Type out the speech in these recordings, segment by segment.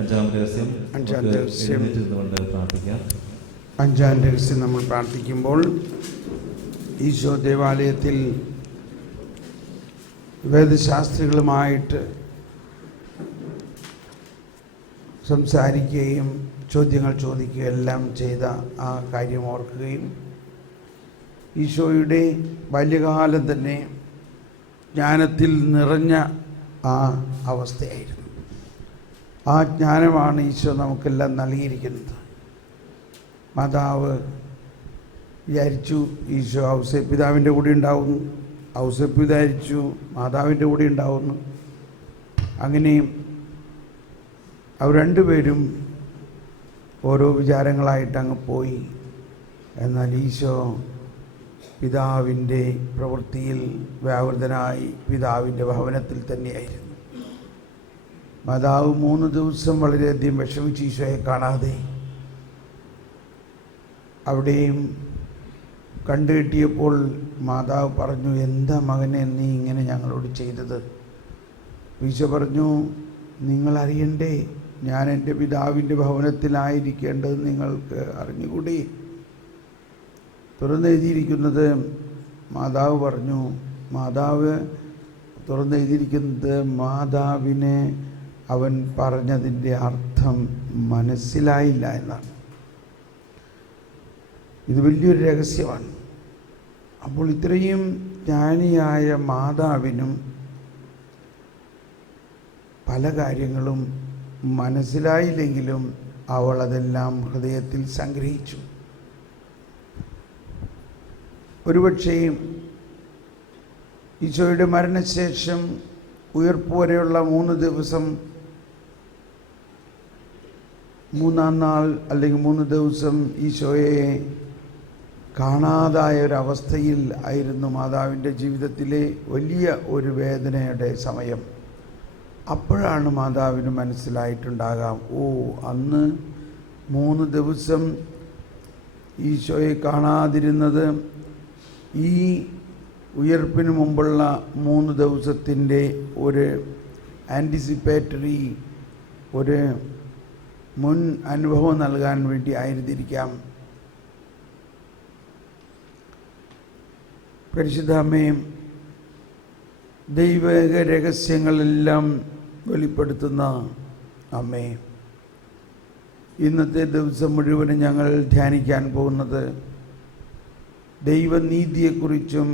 അഞ്ചാം രഹസ്യം പ്രാർത്ഥിക്കാം. അഞ്ചാം രഹസ്യം നമ്മൾ പ്രാർത്ഥിക്കുമ്പോൾ ഈശോ ദേവാലയത്തിൽ വേദശാസ്ത്രികളുമായിട്ട് സംസാരിക്കുകയും ചോദ്യങ്ങൾ ചോദിക്കുകയും എല്ലാം ചെയ്ത ആ കാര്യം ഓർക്കുകയും ഈശോയുടെ ബാല്യകാലം തന്നെ ജ്ഞാനത്തിൽ നിറഞ്ഞ ആ അവസ്ഥയായിരുന്നു. ആ ജ്ഞാനമാണ് ഈശോ നമുക്കെല്ലാം നൽകിയിരിക്കുന്നത്. മാതാവ് വിചാരിച്ചു ഈശോ ഔസേപ്പിതാവിൻ്റെ കൂടെ ഉണ്ടാവുന്നു, ഔസേപ്പ് വിചാരിച്ചു മാതാവിൻ്റെ കൂടെ ഉണ്ടാവുന്നു. അങ്ങനെയും അവർ രണ്ടുപേരും ഓരോ വിചാരങ്ങളായിട്ട് അങ്ങ് പോയി. എന്നാൽ ഈശോ പിതാവിൻ്റെ പ്രവൃത്തിയിൽ വ്യാപൃതനായി പിതാവിൻ്റെ ഭവനത്തിൽ തന്നെയായിരുന്നു. മാതാവ് 3 ദിവസം വളരെയധികം വിഷമിച്ച് ഈശോയെ കാണാതെ. അവിടെയും കണ്ടുകിട്ടിയപ്പോൾ മാതാവ് പറഞ്ഞു, എന്താ മകനെ നീ ഇങ്ങനെ ഞങ്ങളോട് ചെയ്തത്? ഈശോ പറഞ്ഞു, നിങ്ങളറിയണ്ടേ, ഞാൻ എൻ്റെ പിതാവിൻ്റെ ഭവനത്തിലായിരിക്കേണ്ടത് നിങ്ങൾക്ക് അറിഞ്ഞുകൂടി? തുറന്നെഴുതിയിരിക്കുന്നത് മാതാവ് പറഞ്ഞു, മാതാവ് തുറന്നെഴുതിയിരിക്കുന്നത് മാതാവിനെ അവൻ പറഞ്ഞതിൻ്റെ അർത്ഥം മനസ്സിലായില്ല എന്നാണ്. ഇത് വലിയൊരു രഹസ്യമാണ്. അപ്പോൾ ഇത്രയും ജ്ഞാനിയായ മാതാവിനും പല കാര്യങ്ങളും മനസ്സിലായില്ലെങ്കിലും അവൾ അതെല്ലാം ഹൃദയത്തിൽ സംഗ്രഹിച്ചു. ഒരുപക്ഷേ ഈശോയുടെ മരണശേഷം ഉയർപ്പ് വരെയുള്ള 3 ദിവസം, 3-ാം നാൾ അല്ലെങ്കിൽ 3 ദിവസം ഈശോയെ കാണാതായ ഒരവസ്ഥയിൽ ആയിരുന്നു മാതാവിൻ്റെ ജീവിതത്തിലെ വലിയ ഒരു വേദനയുടെ സമയം. അപ്പോഴാണ് മാതാവിന് മനസ്സിലായിട്ടുണ്ടാകാം, അന്ന് 3 ദിവസം ഈശോയെ കാണാതിരുന്നത് ഈ ഉയർപ്പിന് മുമ്പുള്ള 3 ദിവസത്തിൻ്റെ ഒരു ആൻറ്റിസിപ്പേറ്ററി, ഒരു മുൻ അനുഭവം നൽകാൻ വേണ്ടി ആയിരുന്നിരിക്കാം. പരിശുദ്ധ അമ്മേ, ദൈവിക രഹസ്യങ്ങളെല്ലാം വെളിപ്പെടുത്തുന്ന അമ്മേ, ഇന്നത്തെ ദിവസം മുഴുവനും ഞങ്ങൾ ധ്യാനിക്കാൻ പോകുന്നത് ദൈവനീതിയെക്കുറിച്ചും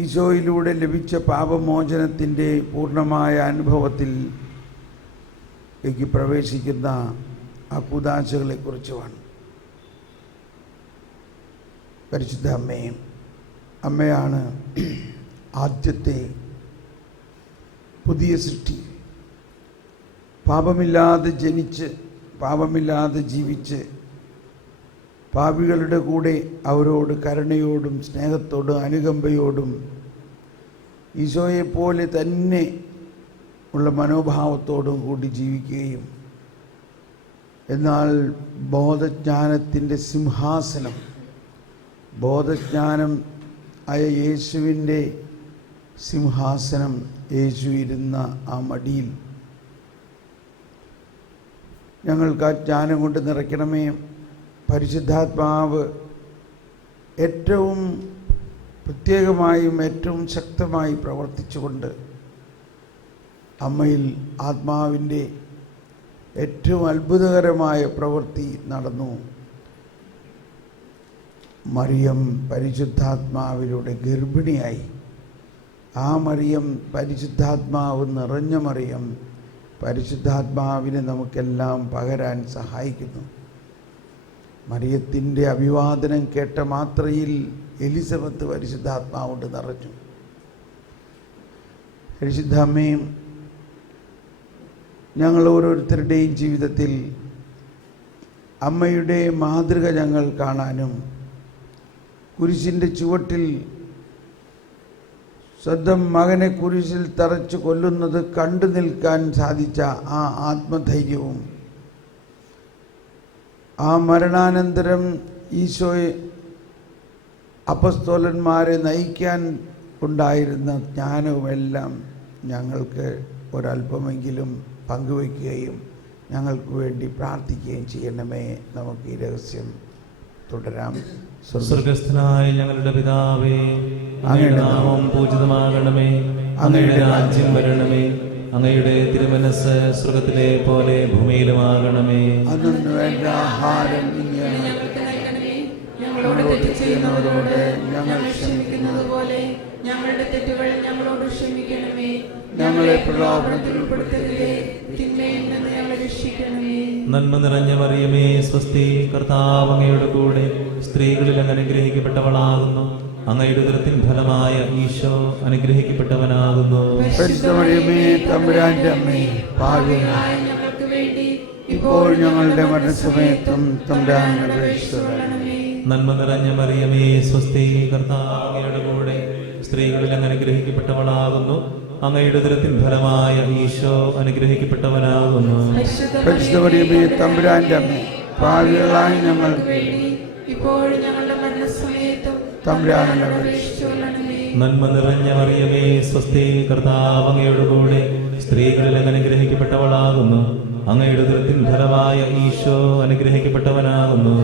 ഈശോയിലൂടെ ലഭിച്ച പാപമോചനത്തിൻ്റെ പൂർണ്ണമായ അനുഭവത്തിലേക്ക് പ്രവേശിക്കുന്ന ആ കൂദാശകളെക്കുറിച്ചുമാണ്. പരിശുദ്ധ അമ്മയാണ് ആദ്യത്തെ പുതിയ സൃഷ്ടി. പാപമില്ലാതെ ജനിച്ച് പാപമില്ലാതെ ജീവിച്ച് പാപികളുടെ കൂടെ അവരോട് കരുണയോടും സ്നേഹത്തോടും അനുകമ്പയോടും ഈശോയെപ്പോലെ തന്നെ ഉള്ള മനോഭാവത്തോടും കൂടി ജീവിക്കുകയും എന്നാൽ ബോധജ്ഞാനത്തിൻ്റെ സിംഹാസനം, ബോധജ്ഞാനം ആയ യേശുവിൻ്റെ സിംഹാസനം, യേശു ഇരുന്ന ആ മടിയിൽ ഞങ്ങൾക്ക് ആ ജ്ഞാനം കൊണ്ട് നിറയ്ക്കണമേ. പരിശുദ്ധാത്മാവ് ഏറ്റവും പ്രത്യേകമായും ഏറ്റവും ശക്തമായി പ്രവർത്തിച്ചുകൊണ്ട് അമ്മയിൽ ആത്മാവിൻ്റെ ഏറ്റവും അത്ഭുതകരമായ പ്രവൃത്തി നടന്നു. മറിയം പരിശുദ്ധാത്മാവിലൂടെ ഗർഭിണിയായി. ആ മറിയം പരിശുദ്ധാത്മാവ് നിറഞ്ഞ മറിയം പരിശുദ്ധാത്മാവിനെ നമുക്കെല്ലാം പകരാൻ സഹായിക്കുന്നു. മറിയത്തിൻ്റെ അഭിവാദനം കേട്ട മാത്രയിൽ എലിസബത്ത് പരിശുദ്ധാത്മാവ് കൊണ്ട് നിറഞ്ഞു. പരിശുദ്ധ അമ്മയും ഞങ്ങൾ ഓരോരുത്തരുടെയും ജീവിതത്തിൽ അമ്മയുടെ മാതൃക ഞങ്ങൾ കാണാനും കുരിശിൻ്റെ ചുവട്ടിൽ സ്വന്തം മകനെ കുരിശിൽ തറച്ചു കൊല്ലുന്നത് കണ്ടു നിൽക്കാൻ സാധിച്ച ആ ആത്മധൈര്യവും ആ മരണാനന്തരം ഈശോയെ അപ്പസ്തോലന്മാരെ നയിക്കാൻ ഉണ്ടായിരുന്ന ജ്ഞാനവുമെല്ലാം ഞങ്ങൾക്ക് ഒരല്പമെങ്കിലും പങ്കുവയ്ക്കുകയും ഞങ്ങൾക്ക് വേണ്ടി പ്രാർത്ഥിക്കുകയും ചെയ്യണമേ. നമുക്ക് ഈ രഹസ്യം തുടരാം. സ്വർഗസ്ഥനായ ഞങ്ങളുടെ പിതാവേ, അങ്ങയുടെ നാമം പൂജിതമാകണമേ. അങ്ങയുടെ രാജ്യം വരണമേ. അങ്ങയുടെ തിരുമനസ്സ് സ്വർഗത്തിലെ പോലെ ഭൂമിയിലുമാകണമേ. അന്നു വേണ്ട ആഹാരം ഞങ്ങളോട് തെറ്റ് ചെയ്യുന്നവരോട് ഞങ്ങൾ ക്ഷമിക്കുന്നത് പോലെ ഞങ്ങളുടെ തെറ്റുകൾ ഞങ്ങളോട് ക്ഷമിക്കണമേ. ഞങ്ങളെ പ്രലോഭനത്തിൽ ഉൾപ്പെടുത്തരുതേ, തിന്മയിൽ നിന്ന് ഞങ്ങളെ രക്ഷിക്കണമേ. നന്മ നിറഞ്ഞ മറിയമേ, സ്വസ്തി, കർത്താവ് അങ്ങയുടെ കൂടെ സ്ത്രീകളിൽ അങ്ങ് അനുഗ്രഹിക്കപ്പെട്ടവളാകുന്നു. അങ്ങയുടെ ഉദരത്തിൻ ഫലമായ ഈശോ അനുഗ്രഹിക്കപ്പെട്ടവനാകുന്നു. പരിശുദ്ധമറിയമേ, തമ്പുരാന്റെ അമ്മേ, പാപികളായ ഞങ്ങൾക്ക് വേണ്ടി ഇപ്പോൾ ഞങ്ങളുടെ മരണസമയത്തും തമ്പുരാനോട് അപേക്ഷിച്ചുകൊള്ളണമേ. നന്മ നിറഞ്ഞ മറിയമേ, സ്വസ്തി, കർത്താവ് അങ്ങയുടെ കൂടെ സ്ത്രീകളിൽ അങ്ങ് അനുഗ്രഹിക്കപ്പെട്ടവളാകുന്നു. അങ്ങയുടെ ഉദരത്തിൻ ഫലമായ ഈശോ അനുഗ്രഹിക്കപ്പെട്ടവനാകുന്നു. പരിശുദ്ധമറിയമേ, തമ്പുരാന്റെ അമ്മേ, പാപികളായ ഞങ്ങൾക്ക് വേണ്ടി ഇപ്പോൾ ഞങ്ങളുടെ മരണസമയത്തും തമ്പുരാനോട് അപേക്ഷിച്ചുകൊള്ളണമേ. നന്മ നിറഞ്ഞ മറിയമേ, സ്വസ്തി, കർത്താവ് അങ്ങയുടെ കൂടെ സ്ത്രീകളിൽ അങ്ങ് അനുഗ്രഹിക്കപ്പെട്ടവളാകുന്നു. അങ്ങയുടെ ഉദരത്തിൻ ഫലമായ ഈശോ അനുഗ്രഹിക്കപ്പെട്ടവനാകുന്നു.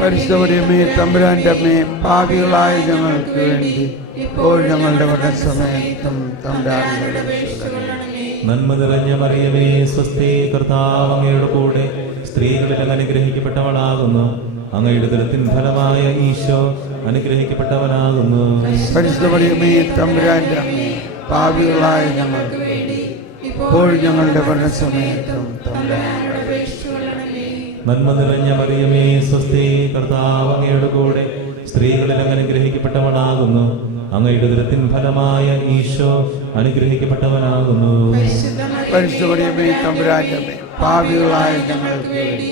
പരിശുദ്ധമറിയമേ, തമ്പുരാന്റെ അമ്മേ, പാപികളായ ഞങ്ങൾക്ക് വേണ്ടി ഇപ്പോൾ ഞങ്ങളുടെ മരണസമയത്തും തമ്പുരാനോട് അപേക്ഷിച്ചുകൊള്ളണമേ. നന്മ നിറഞ്ഞ മറിയമേ, സ്വസ്തി, കർത്താവ് അങ്ങയുടെ കൂടെ സ്ത്രീകളിൽ അങ്ങ് അനുഗ്രഹിക്കപ്പെട്ടവളാകുന്നു. അങ്ങയുടെ ഉദരത്തിൻ ഫലമായ ഈശോ അനുഗ്രഹിക്കപ്പെട്ടവനാകുന്നു. പരിശുദ്ധമറിയമേ, തമ്പുരാന്റെ അമ്മേ, പാപികളായ ഞങ്ങൾക്ക് വേണ്ടി ഇപ്പോൾ ഞങ്ങളുടെ മരണസമയത്തും തമ്പുരാനോട് അപേക്ഷിച്ചുകൊള്ളണമേ. നന്മ നിറഞ്ഞ മറിയമേ, സ്വസ്തി, കർത്താവ് അങ്ങയുടെ കൂടെ സ്ത്രീകളിൽ അങ്ങ് അനുഗ്രഹിക്കപ്പെട്ടവളാകുന്നു. അങ്ങയുടെ ഉദരത്തിൻ ഫലമായ ഈശോ അനുഗ്രഹിക്കപ്പെട്ടവനാകുന്നു. പരിശുദ്ധമറിയമേ, തമ്പുരാന്റെ അമ്മേ, പാപികളായ ഞങ്ങൾക്ക് വേണ്ടി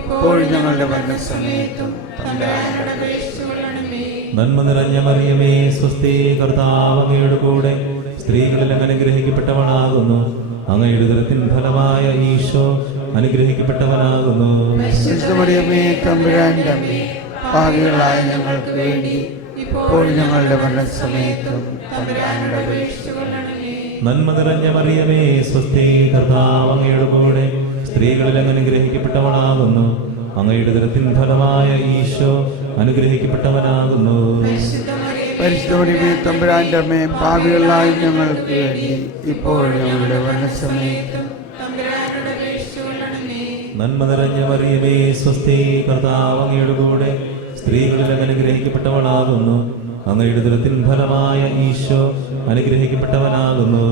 ഇപ്പോൾ ഞങ്ങളുടെ മരണസമയത്തും തമ്പുരാനോട് അപേക്ഷിച്ചുകൊള്ളണമേ. നന്മ നിറഞ്ഞ മറിയമേ, സ്വസ്തി, കർത്താവ് അങ്ങയുടെ കൂടെ സ്ത്രീകളിൽ അങ്ങ് അനുഗ്രഹിക്കപ്പെട്ടവളാകുന്നു. അങ്ങയുടെ ഉദരത്തിൻ ഫലമായ ഈശോ അനുഗ്രഹിക്കപ്പെട്ടവനാകുന്നു. പരിശുദ്ധമറിയമേ, തമ്പുരാന്റെ അമ്മേ, പാപികളായ ഞങ്ങൾക്ക് വേണ്ടി ഇപ്പോൾ ഞങ്ങളുടെ മരണസമയത്തും തമ്പുരാനോട് അപേക്ഷിച്ചുകൊള്ളണമേ. നന്മ നിറഞ്ഞ മറിയമേ, സ്വസ്തി, കർത്താവ് അങ്ങയുടെ കൂടെ സ്ത്രീകളിൽ അങ്ങ് അനുഗ്രഹിക്കപ്പെട്ടവളാകുന്നു. അങ്ങയുടെ ഉദരത്തിൻ ഫലമായ ഈശോ അനുഗ്രഹിക്കപ്പെട്ടവനാകുന്നു. പരിശുദ്ധമറിയമേ, തമ്പുരാന്റെ അമ്മേ, പാപികളായ ഞങ്ങൾക്ക് വേണ്ടി ഇപ്പോൾ ഞങ്ങളുടെ മരണസമയത്തും തമ്പുരാനോട് അപേക്ഷിച്ചുകൊള്ളണമേ. നന്മ നിറഞ്ഞ മറിയമേ, സ്വസ്തി, കർത്താവ് അങ്ങയുടെ കൂടെ സ്ത്രീകളിൽ അങ്ങ് അനുഗ്രഹിക്കപ്പെട്ടവളാകുന്നു. അങ്ങയുടെ ഉദരത്തിൻ ഫലമായ ഈശോ അനുഗ്രഹിക്കപ്പെട്ടവനാകുന്നു.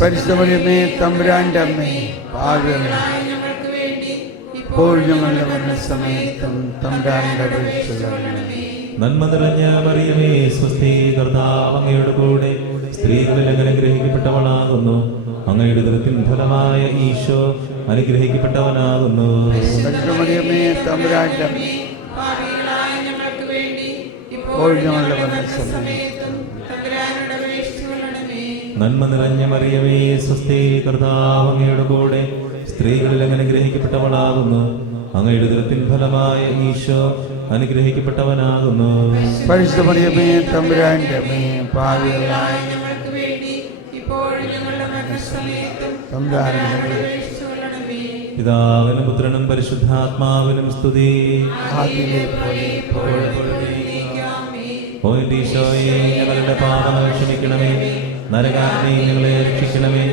പരിശുദ്ധമറിയമേ, തമ്പുരാന്റെ അമ്മേ, പാപികളായ ഞങ്ങൾക്ക് വേണ്ടി ഇപ്പോൾ ഞങ്ങളുടെ മരണസമയത്തും തമ്പുരാനോട് അപേക്ഷിച്ചുകൊള്ളണമേ. നന്മ നിറഞ്ഞ മറിയമേ, സ്വസ്തി, കർത്താവ് അങ്ങയുടെ കൂടെ സ്ത്രീകളിൽ അങ്ങ് അനുഗ്രഹിക്കപ്പെട്ടവളാകുന്നു. അങ്ങയുടെ ഉദരത്തിൻ ഫലമായ ഈശോ അനുഗ്രഹിക്കപ്പെട്ടവനാകുന്നു. പരിശുദ്ധമറിയമേ, തമ്പുരാന്റെ അമ്മേ, പാപികളായ ഞങ്ങൾക്ക് വേണ്ടി ഇപ്പോൾ ഞങ്ങളുടെ മരണസമയത്തും തമ്പുരാനോട് അപേക്ഷിച്ചുകൊള്ളണമേ. നന്മ നിറഞ്ഞ മറിയമേ, സ്വസ്തി, കർത്താവ് അങ്ങയുടെ കൂടെ സ്ത്രീകളിൽ അങ്ങ് അനുഗ്രഹിക്കപ്പെട്ടവളാകുന്നു. അങ്ങയുടെ ഉദരത്തിൻ ഫലമായ ഈശോ അനുഗ്രഹിക്കപ്പെട്ടവനാകുന്നു. പരിശുദ്ധമറിയമേ, തമ്പുരാന്റെ അമ്മേ, പാപികളായ ഞങ്ങൾക്ക് വേണ്ടി ഇപ്പോൾ ഞങ്ങളുടെ മരണസമയത്തും തമ്പുരാനോട് അപേക്ഷിച്ചുകൊള്ളണമേ. പിതാവിനും പുത്രനും പരിശുദ്ധാത്മാവിനും സ്തുതി. ആദിയിലെ പോലെ ഇപ്പോഴും ഓ എൻ്റെ ഈശോയെ, ഞങ്ങളുടെ പാപങ്ങൾ ക്ഷമിക്കണമേ. നരകാഗ്നിയിൽ ഞങ്ങളെ രക്ഷിക്കണമേ.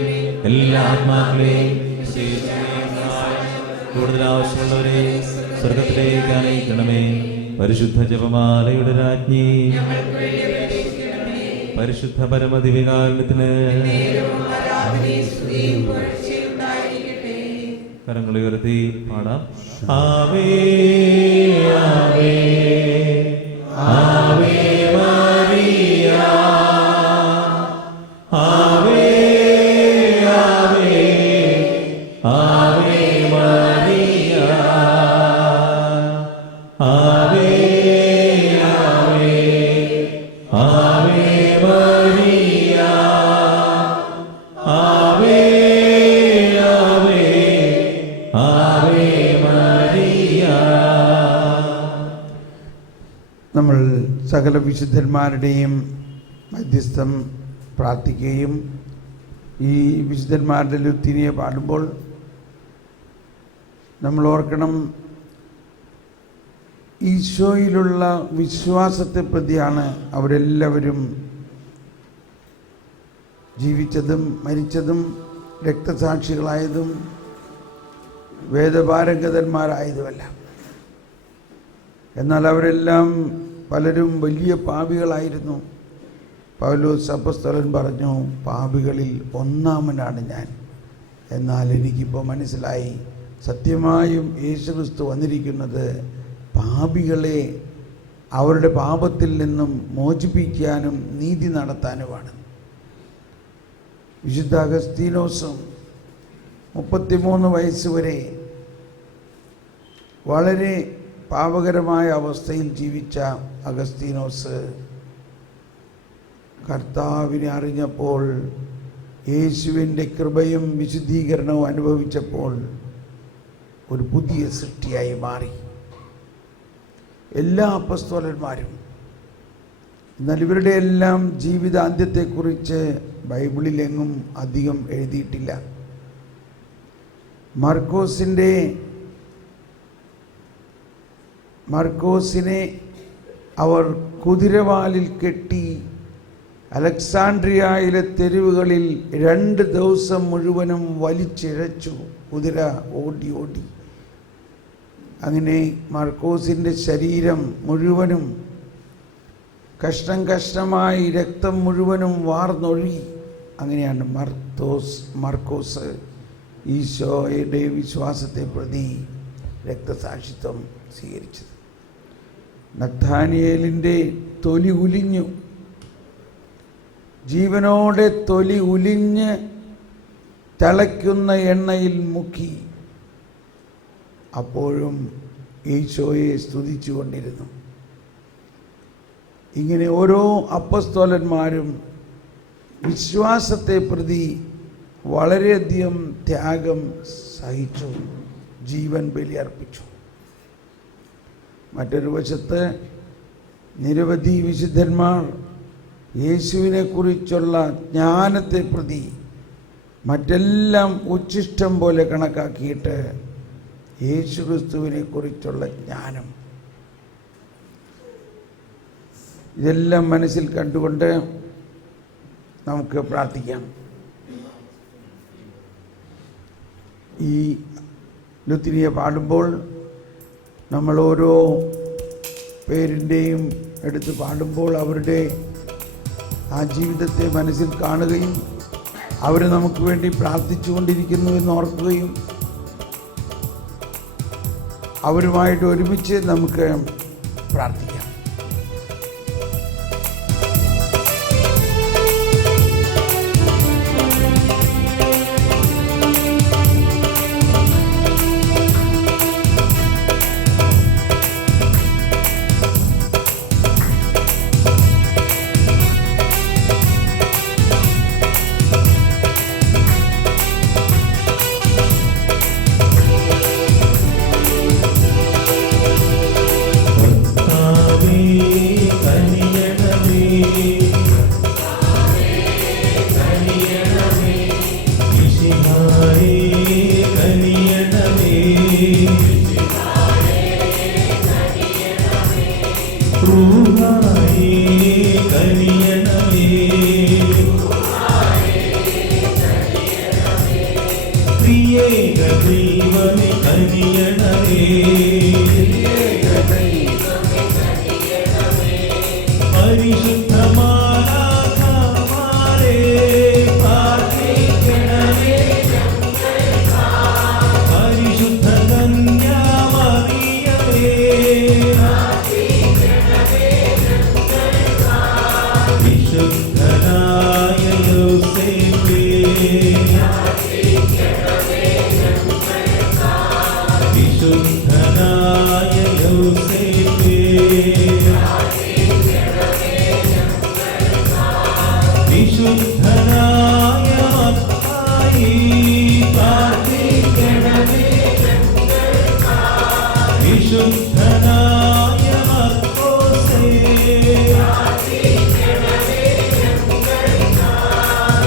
എല്ലാ ആത്മാക്കളെയും കൂടുതൽ ആവശ്യമുള്ളവരെ സ്വർഗത്തിലേക്ക് അനയിക്കണമേ. പരിശുദ്ധ ജപമാലയുടെ രാജ്ഞി, പരിശുദ്ധ പരമദിവ്യകാരുണ്യത്തിന് കരങ്ങൾ ഉയർത്തി പാടാം. ആവേ ആവേ ആവേ മറിയ, ആവേ ആവേ ആവേ മറിയ, ആവേ ആവേ ആവേ മറിയ, ആവേ ആവേ ആവേ മറിയ. നമ്മൾ സകല വിശുദ്ധന്മാരുടെയും മധ്യസ്ഥം പ്രാർത്ഥിക്കുകയും ഈ വിശുദ്ധന്മാരുടെ ലുത്തിനിയെ പാടുമ്പോൾ നമ്മൾ ഓർക്കണം, ഈശോയിലുള്ള വിശ്വാസത്തെ പ്രതിയാണ് അവരെല്ലാവരും ജീവിച്ചതും മരിച്ചതും രക്തസാക്ഷികളായതും വേദപാരംഗതന്മാരായതുമല്ല. എന്നാൽ അവരെല്ലാം പലരും വലിയ പാപികളായിരുന്നു. പൗലോസ് അപ്പോസ്തലൻ പറഞ്ഞു, പാപികളിൽ ഒന്നാമനാണ് ഞാൻ. എന്നാൽ എനിക്കിപ്പോൾ മനസ്സിലായി, സത്യമായും യേശുക്രിസ്തു വന്നിരിക്കുന്നത് പാപികളെ അവരുടെ പാപത്തിൽ നിന്നും മോചിപ്പിക്കാനും നീതി നടത്താനുമാണ്. വിശുദ്ധ അഗസ്തീനോസും 33 വയസ്സ് വരെ വളരെ പാപകരമായ അവസ്ഥയിൽ ജീവിച്ച അഗസ്തീനോസ് കർത്താവിനെ അറിഞ്ഞപ്പോൾ, യേശുവിൻ്റെ കൃപയും വിശുദ്ധീകരണവും അനുഭവിച്ചപ്പോൾ ഒരു പുതിയ സൃഷ്ടിയായി മാറി. എല്ലാ അപ്പസ്തോലന്മാരും, എന്നാൽ ഇവരുടെ എല്ലാം ജീവിതാന്ത്യത്തെക്കുറിച്ച് ബൈബിളിലെങ്ങും അധികം എഴുതിയിട്ടില്ല. മർക്കോസിനെ അവർ കുതിരവാലിൽ കെട്ടി അലക്സാണ്ട്രിയയിലെ തെരുവുകളിൽ 2 ദിവസം മുഴുവനും വലിച്ചിഴച്ചു. കുതിര ഓടി ഓടി. അങ്ങനെ മർക്കോസിൻ്റെ ശരീരം മുഴുവനും കഷ്ണം കഷ്ണമായി രക്തം മുഴുവനും വാർന്നൊഴുകി. അങ്ങനെയാണ് മർക്കോസ് ഈശോയുടെ വിശ്വാസത്തെ പ്രതി രക്തസാക്ഷിത്വം സ്വീകരിച്ചത്. നഥാനിയേലിൻ്റെ തൊലി ഉലിഞ്ഞു. ജീവനോടെ തൊലി ഉലിഞ്ഞ് തിളയ്ക്കുന്ന എണ്ണയിൽ മുക്കി. അപ്പോഴും ഈശോയെ സ്തുതിച്ചുകൊണ്ടിരുന്നു. ഇങ്ങനെ ഓരോ അപ്പസ്തോലന്മാരും വിശ്വാസത്തെ പ്രതി വളരെയധികം ത്യാഗം സഹിച്ചു, ജീവൻ ബലിയർപ്പിച്ചു. മറ്റൊരു വശത്ത് നിരവധി വിശുദ്ധന്മാർ യേശുവിനെ കുറിച്ചുള്ള ജ്ഞാനത്തെ പ്രതി മറ്റെല്ലാം ഉച്ഛിഷ്ടം പോലെ കണക്കാക്കിയിട്ട് യേശുക്രിസ്തുവിനെ കുറിച്ചുള്ള ജ്ഞാനം, ഇതെല്ലാം മനസ്സിൽ കണ്ടുകൊണ്ട് നമുക്ക് പ്രാർത്ഥിക്കാം. ഈ ലുത്തിനിയ പാടുമ്പോൾ നമ്മൾ ഓരോ പേരിൻ്റെയും എടുത്ത് പാടുമ്പോൾ അവരുടെ ആ ജീവിതത്തെ മനസ്സിൽ കാണുകയും അവർ നമുക്ക് വേണ്ടി പ്രാർത്ഥിച്ചുകൊണ്ടിരിക്കുന്നു എന്ന് ഓർക്കുകയും അവരുമായിട്ട് ഒരുമിച്ച് നമുക്ക് പ്രാർത്ഥിക്കാം.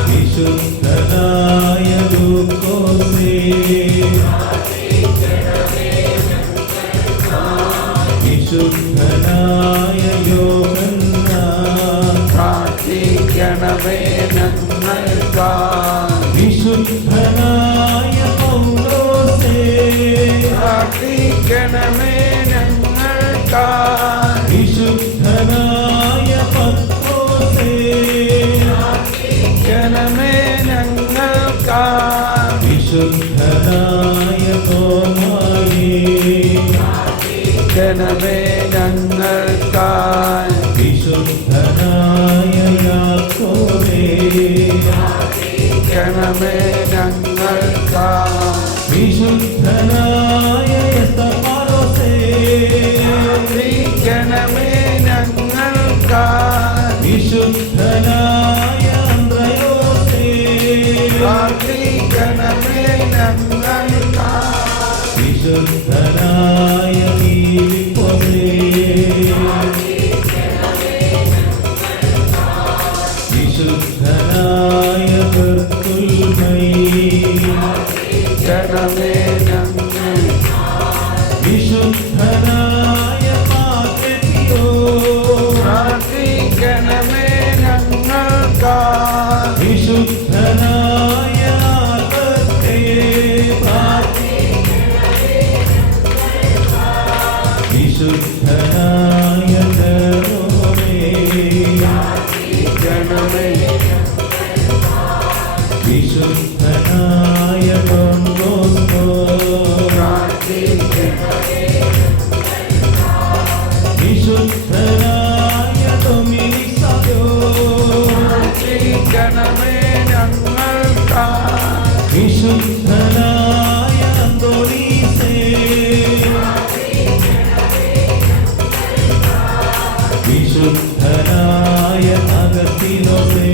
വിശുദ്ധനായ ലൂക്കോസേ വിശുദ്ധനായ യോഹന്നാൻ പ്രാർത്ഥിക്കണമേ ഞങ്ങൾക്കായി. വിശുദ്ധനായ പൗലോസേ പ്രാർത്ഥിക്കണമേ ഞങ്ങൾക്കായി. വിശുദ്ധനായ പത്രോസേ പ്രാർത്ഥിക്കണമേ ഞങ്ങൾക്കായി. വിശുദ്ധനായ തോമായേ പ്രാർത്ഥിക്കണമേ ഞങ്ങൾക്കായി. വിശുദ്ധനായ യാക്കോബേ പ്രാർത്ഥിക്കണമേ ഞങ്ങൾക്കായി. വിശുദ്ധനായ എസ്തഫാനോസേ പ്രാർത്ഥിക്കണമേ ഞങ്ങൾക്കായി. വിശുദ്ധനായ അന്ത്രയോസേ പ്രാർത്ഥിക്കണമേ ഞങ്ങൾക്കായി. വിശുദ്ധനായ ഫിലിപ്പോസേ വിശുദ്ധനായ ബർത്തുൽമയി പ്രാർത്ഥിക്കണമേ ഞങ്ങൾക്കായി. വിശുദ്ധനായ മാർഗരിയോ പ്രാർത്ഥിക്കണമേ ഞങ്ങൾക്കായി. വിശുദ്ധനായ ആൽബർത്തേ വിശുദ്ധനായ ജെറോമേ പ്രാർത്ഥിക്കണമേ വിശുദ്ധനായ ഡോൺ ബോസ്കോ പ്രാർത്ഥിക്കണമേ വിശുദ്ധനായ ഡൊമിനിക് സായോ പ്രാർത്ഥിക്കണമേ ഞങ്ങൾക്കായി. വിശുദ്ധനായ അന്തോണീസേ വിശുദ്ധനായ അഗസ്തീനോസേ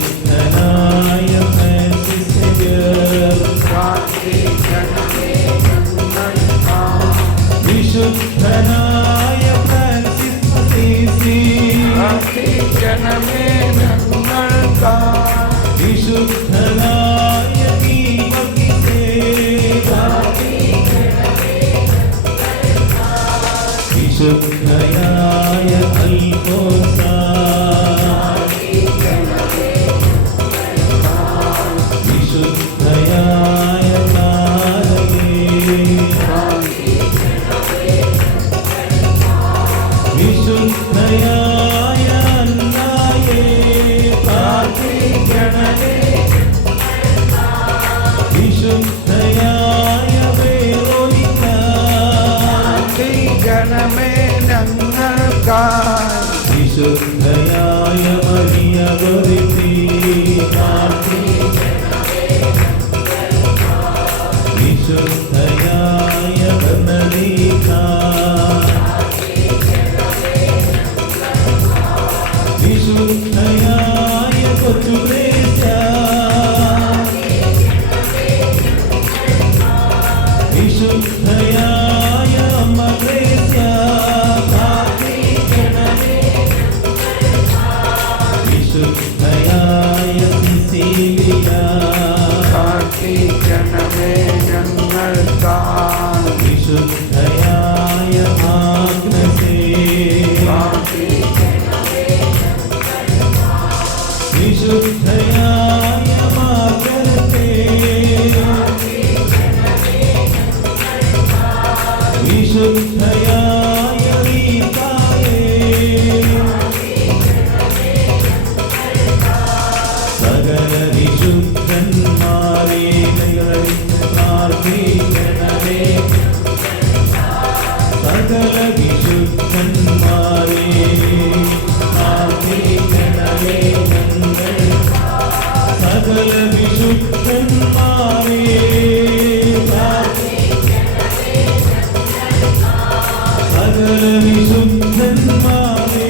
വിശുദ്ധനായ ഫ്രാൻസിസ് സേവ്യർ പ്രാർത്ഥിക്കണമേ ഞങ്ങൾക്കായി. വിശുദ്ധനായ ഫ്രാൻസിസ് അസീസി പ്രാർത്ഥിക്കണമേ ഞങ്ങൾക്കായി. വിശുദ്ധനായ ദീപകിസേ വിശുദ്ധയായ അൽഫോൻസ വിശുദ്ധയായ നാരകേ വിശുദ്ധയായ അന്നായേ പ്രാർത്ഥിക്കണമേ വിശുദ്ധയായ വേറോനിക്ക പ്രാർത്ഥിക്കണമേ ഞങ്ങൾക്കായി. വിശുദ്ധയായ മരിയ ഗോരിത്തി വിശുദ്ധയായ ബർണദീക്ക വിശുദ്ധയായ കൊച്ചുഗ്രേസ്യ വിശുദ്ധയായ അമ്മഗ്രേസ്യ വിശുദ്ധയായ സിസിലിയ പ്രാർത്ഥിക്കണമേ ഞങ്ങൾക്കായി. വിശുദ്ധയായ ആഗ്നസേ വിശുദ്ധയായ മാർഗരത്തേ വിശുദ്ധയായ റീതായേ സകല വിശുദ്ധന്മാരേ പ്രാർത്ഥിക്കണമേ സകല വിശുദ്ധന്മാരേ പ്രാർത്ഥിക്കണമേ സകല വിശുദ്ധന്മാരേ സകല വിശുദ്ധന്മാരേ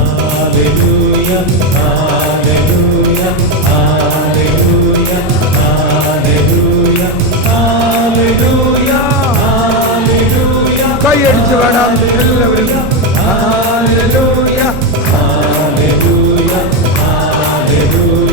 ഹല്ലേലൂയ ഹല്ലേലൂയ ഹല്ലേലൂയ ഹല്ലേലൂയ ഹല്ലേലൂയ ഹല്ലേലൂയ കൈയടിച്ച് വേണം എല്ലാവരും. ഹല്ലേലൂയ ഹല്ലേലൂയ ഹല്ലേലൂയ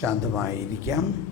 ശാന്തമായിരിക്കാം.